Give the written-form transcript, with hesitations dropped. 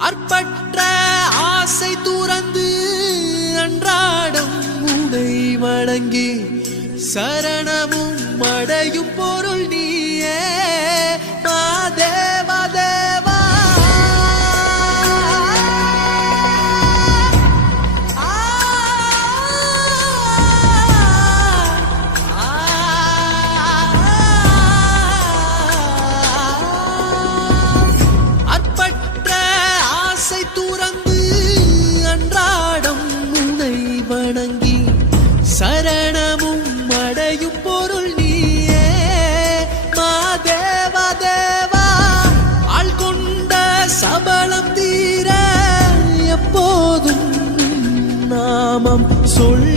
அற்பற்ற ஆசை துறந்து அன்றாடம் உனை வணங்கி சரணமும் அடையும் பொருள் நீயே மாதேவா தேவா. அற்பற்ற ஆசை துறந்து அன்றாடம் உனை வணங்கி சரணமும் அடையும் பொருள் நீயே மாதேவா தேவா. ஆள் கொண்ட சபலம் தீர எப்போதும் நாமம் சொல்